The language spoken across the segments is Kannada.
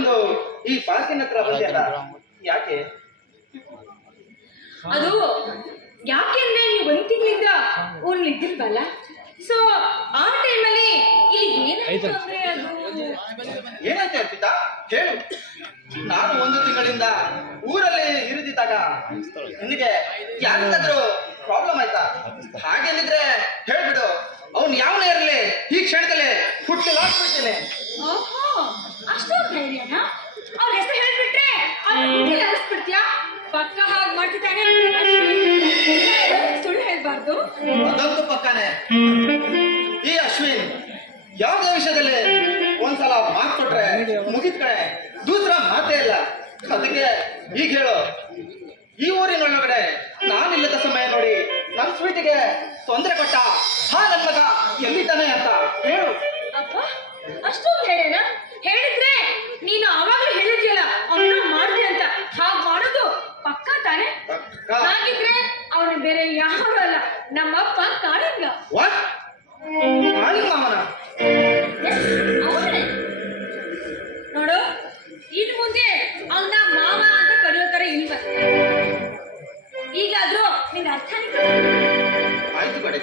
ಬಂದು ಈ ಪಾರ್ಕಿನ ಹತ್ರ ಬಂದಿಯಲ್ಲ, ಯಾಕೆ? ಅದು ಯಾಕೆಂದ್ರೆ ನೀವು ಒಂದು ತಿಂಗಳಿಂದ ಊರ್ಲಿದ್ದಿಲ್ವಲ್ಲ, ಸೊ ಆ ಟೈಮಲ್ಲಿ ಇಲ್ಲಿ ಏನಾಯ್ತು ಅಂದ್ರೆ ಏನಾಯ್ತು ಅರ್ಪಿತಾ ಹೇಳು. ನಾನು ಒಂದು ತಿಂಗಳಿಂದ ಊರಲ್ಲಿ ಇರಿದಿದ್ದಾಗ ನಿನಗೆ ಯಾರಿಗಾದ್ರೂ ಪ್ರಾಬ್ಲಮ್ ಆಯ್ತಾ? ಹಾಗೇನಿದ್ರೆ ಹೇಳ್ಬಿಡು, ಅವ್ನು ಯಾವನೇ ಇರಲಿ ಈ ಕ್ಷಣದಲ್ಲಿ ಹುಟ್ಟಿ ಹಾಕ್ಬಿಡ್ತೇನೆ. ಓಹೋ, ಅಷ್ಟೊಂದು ಧೈರ್ಯನ? ಅವ್ರ ಹೆಸರು ಹೇಳ್ಬಿಟ್ರೆ ಅವ್ರು ಅನಿಸ್ಬಿಡ್ತೀಯಾ? ಪಕ್ಕ ಹಾಗೆ ಮಾಡ್ತಿದ್ದಾನೆ, ಸುಳ್ಳು ಹೇಳ್ಬಾರ್ದು. ಅದಂತೂ ಪಕ್ಕಾನೆ. ಈ ಅಶ್ವಿನ್ ಯಾವುದೇ ವಿಷಯದಲ್ಲಿ ಒಂದ್ಸಲ ಮಾತು ಕೊಟ್ರೆ ಮುಗಿದ ಕಡೆ ದೂಸರ ಮಾತೇ ಇಲ್ಲ. ಅದಕ್ಕೆ ಈಗ ಹೇಳು, ಈ ಊರಿನೊಳಗಡೆ ನಾನಿಲ್ಲದ ಸಮಯ ನೋಡಿ ನನ್ನ ಸ್ವೀಟಿಗೆ ತೊಂದರೆ ಕೊಟ್ಟ ನನ್ನ ಮಗ ಎಲ್ಲಿದ್ದಾನೆ ಅಂತ ಹೇಳು. ಅಪ್ಪ, ಅಷ್ಟೊಂದು ಧೈರ್ಯನ? ಹೇಳಿದ್ರೆ ನೀನು ಆವಾಗಲೇ ಹೇಳಿದ್ಯಲ್ಲ ಅವನು ಮಾಡ್ದೆ ಅಂತ. ಹಾಗೆ ಮಾಡೋದು ಪಕ್ಕ ತಾನೆ? ಹಾಗಿದ್ರೆ ಅವನು ಬೇರೆ ಯಾರು ಅಲ್ಲ, ನಮ್ಮಪ್ಪ ಕಾಳಿಂಗ. ಅವನೇ ನೋಡು, ಇನ್ನು ಮುಂದೆ ಅವನ ಮಾವ ಅಂತ ಕರೆಯೋ ತರ ಇಲ್ವ? ಈಗಾದ್ರೂ ನಿಂಗೆ ಅರ್ಥ ಆಯ್ತು ಕಡೆ,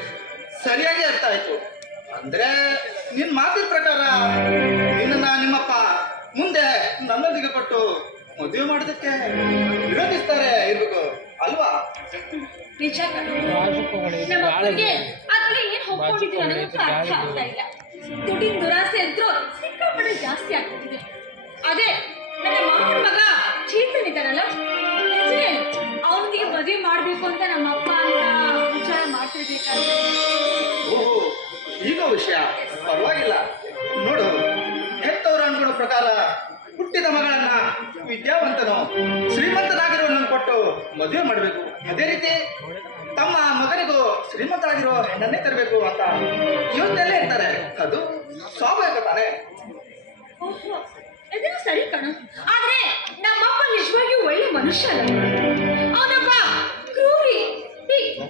ಸರಿಯಾಗಿ ಅರ್ಥ ಆಯ್ತು. ಅಂದ್ರೆ ನಿನ್ ಮಾತಿನ ಪ್ರಕಾರ ನಿನ್ನ ನಿಮ್ಮಪ್ಪ ಮುಂದೆ ನನ್ನೊಂದಿಗೆ ಕೊಟ್ಟು ಮದುವೆ ಮಾಡೋದಕ್ಕೆ ವಿರೋಧಿಸ್ತಾರೆ ಇರ್ಬೇಕು ಅಲ್ವಾ? ನಿಜ ಕಣೋ, ನಮ್ಮ ಅಪ್ಪನಿಗೆ ಅದ್ರಲ್ಲಿ ಏನ್ ಹೋಗ್ಕೊಂಡಿದ್ದೀವಿ ಅನ್ನೋದು ಅರ್ಥ ಆಗ್ತಾ ಇಲ್ಲ. ದುಡ್ಡಿನ ದುರಾಸೆ ಅಂತೂ ಸಿಕ್ಕಾಪಟ್ಟೆ ಜಾಸ್ತಿ ಆಗ್ತಿದೆ. ಅದೇ ನನ್ನ ಮಾವನ ಮಗ ಚೇತನ್ ಇದ್ದಾರಲ್ಲ, ಅವನಿಗೆ ಮದುವೆ ಮಾಡ್ಬೇಕು ಅಂತ ನಮ್ಮ ಅಪ್ಪ ಅಂತ ವಿಚಾರ ಮಾಡ್ತಿರ್ಬೇಕಾದ್ರೆ. ಓಹೋ, ಈಗ ವಿಷಯ ಪರವಾಗಿಲ್ಲ. ನೋಡು, ಹೆತ್ತವರು ಅನ್ಕೊಳ್ಳೋ ಪ್ರಕಾರ ಹುಟ್ಟಿದ ಮಗಳನ್ನ ವಿದ್ಯಾವಂತನು ಶ್ರೀಮಂತನಾಗಿರೋನನ್ನು ಕೊಟ್ಟು ಮದುವೆ ಮಾಡಬೇಕು. ಅದೇ ರೀತಿ ತಮ್ಮ ಮಗನಿಗೂ ಶ್ರೀಮಂತರಾಗಿರೋ ಹೆಣ್ಣನ್ನೇ ತರಬೇಕು ಅಂತ ಯೋಚನೆಯಲ್ಲೇ ಇರ್ತಾರೆ. ಅದು ಸ್ವಾಭಾವಿಕ ತಾನೆ. ಓಹೋ, ಇದನ್ನು ಸರಿ ಕಣ. ಆದ್ರೆ ನಮ್ಮಪ್ಪ ನಿಜವಾಗಿಯೂ ಒಳ್ಳೆ ಮನುಷ್ಯ ಅಲ್ಲ. ಅವನಪ್ಪ ಕ್ರೂರಿ,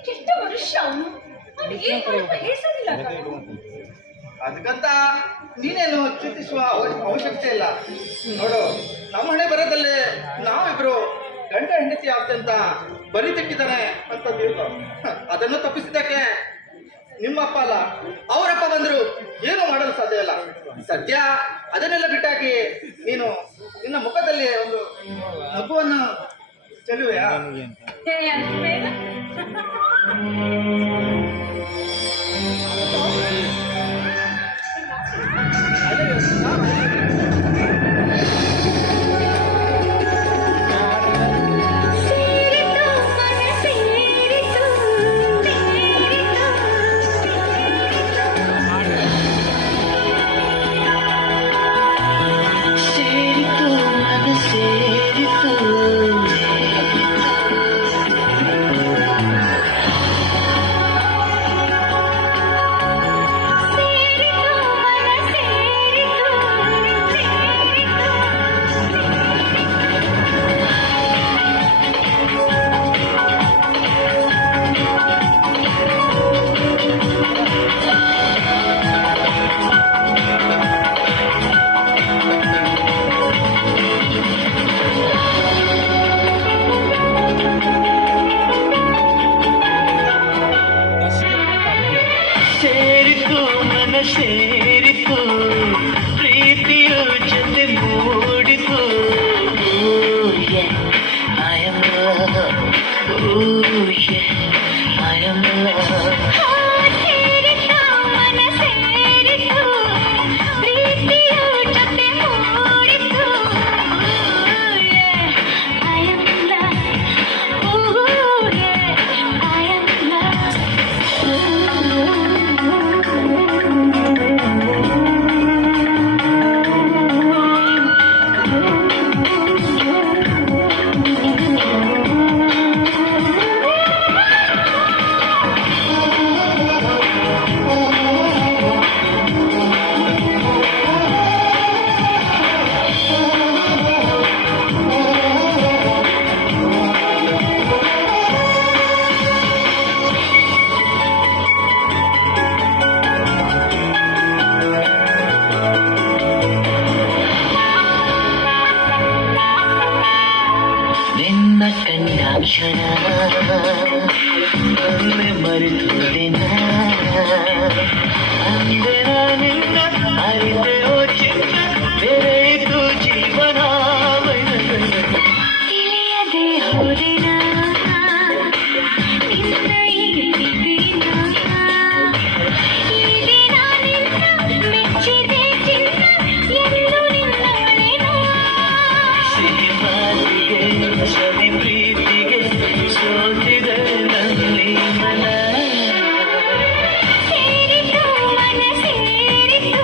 ಕೆಟ್ಟ ಮನುಷ್ಯ. ಅವನು ಏನ್ ಹೇಳ್ಸೋದಿಲ್ಲ. ಅದಕ್ಕಂತ ನೀನೇನು ಚಿಂತಿಸುವ ಅವಶ್ಯಕತೆ ಇಲ್ಲ. ನೋಡು, ನಮ್ಮ ಹಣೆ ಬರೋದಲ್ಲಿ ನಾವಿಬ್ರು ಗಂಡ ಹೆಂಡತಿ ಆಗ್ತಂತ ಬಲಿ ತೆಟ್ಟಿದ್ದಾನೆ ಅಂತ ತಿಳ್ಕೊ. ಅದನ್ನು ತಪ್ಪಿಸಿದ್ದಕ್ಕೆ ನಿಮ್ಮಪ್ಪ ಅಲ್ಲ, ಅವರಪ್ಪ ಬಂದ್ರು ಏನು ಮಾಡಲು ಸಾಧ್ಯ ಇಲ್ಲ. ಸದ್ಯ ಅದನ್ನೆಲ್ಲ ಬಿಟ್ಟಾಕಿ ನೀನು ನಿನ್ನ ಮುಖದಲ್ಲಿ ಒಂದು ನಗುವನ್ನು ಚೆಲ್ಲುವೆಯಾ? ಕ್ಷಣ ಒಮ್ಮೆ ಮರೆತು ದಿನ ಅಂದೆ ನಿನ್ನ ಅರಿತೆ ಓ ಚಿನ್ನ ಬೆರೆಯಿತು ಜೀವನ ತಿಳಿಯದೆ ಹೋದೆನ ನಿನ್ನ ಈ ದಿನ ಈ ದಿನ ನಿನ್ನ ಮೆಚ್ಚಿದೆ ಚಿನ್ನ ಎಂದು ನಿನ್ನವಳೆನೋ ಸಿಹಿ ಮಾತಿಗೆ ಸವಿ ಪ್ರೀತಿಗೆ ಸೋತಿದೆ ನನ್ನಿ ಮನ ಸೇರಿತು ಮನ ಸೇರಿತು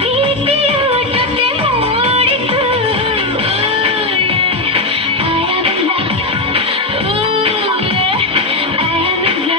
ಪ್ರೀತಿಯು ಜೊತೆ ಮೂಡಿತು I am in love. Ooh, yeah, I am in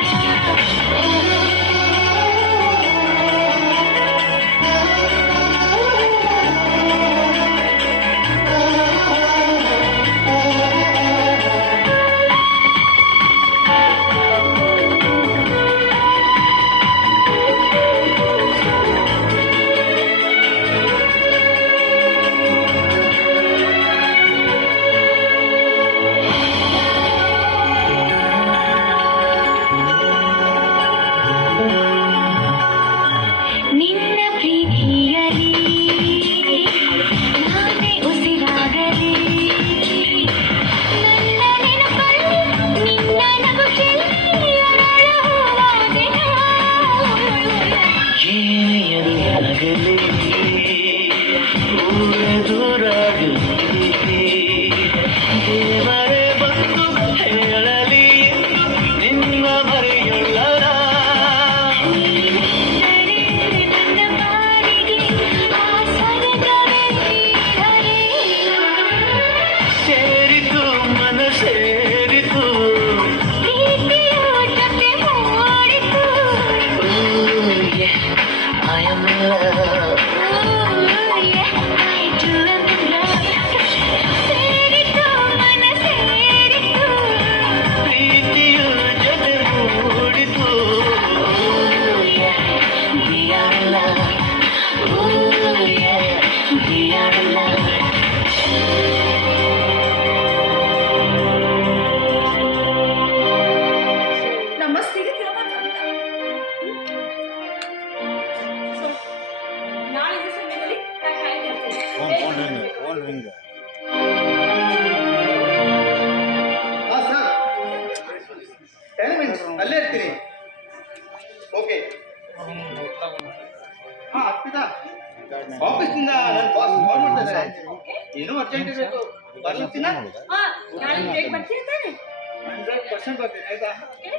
ನಿನ್ನ ಪ್ರೀತಿಯಲಿ ನಾನೇ ಉಸಿರಾಗಲಿ ನನ್ನ ನೆನಪಲ್ಲಿ ನಿನ್ನ ನಗು ಚೆಲ್ಲಿ ಅರಳುವಾದೆನ ಏನೇ ಎದುರಾಗಲಿ ಊರ ದೂರಾಗಲಿ ದೇವರೇ ಬಂದು ಹೇಳಲಿ ನಿನ್ನ ಮರೆಯುಳ್ಳರ ನನ್ನ ಬಾಳಿಗೆ ಆಸರೆಗವೇ ಸೇರಿತು ಮನ ಸೇರಿತು ಪ್ರೀತಿಯು ಜೊತೆ ಮೂಡಿತು I am in love. I do am in love. ಸೇರಿತು ಮನ ಸೇರಿತು ಪ್ರೀತಿಯು ಜೊತೆ ಮೂಡಿತು We are in love. Ooh, yeah, we are in love. ನಮ್ಮ ಸಿರಿಗ್ರಾಮ ಅಂತ ನಾಳೆ ಸಮಯದಲ್ಲಿ ನಾನು ಕಾಯ್ದೆ ಹಾ ಸರ್ 10 ಮಿನಿಟ್ಸ್ ಅಲ್ಲೇ ಇರ್ತೀನಿ. ಓಕೆ ಹಾ ಅರ್ಪಿತಾ ಆಫೀಸ್ನಿಂದ ನನ್ನ ಬಾಸ್ ಕಾಲ್ ಮಾಡ್ತಾ ಇದ್ದಾರೆ. ಏನೋ ಅರ್ಜೆಂಟ್ ಇರಬೇಕು ಬರ್ಲತ್ತೀನ ಹಾ ನಾಳೆ ಡೇಟ್ ಬರ್ತೀನಿ ತಾನೆ 100% ಬರ್ತೀನಿ ಆಯ್ತಾ. ಓಕೆ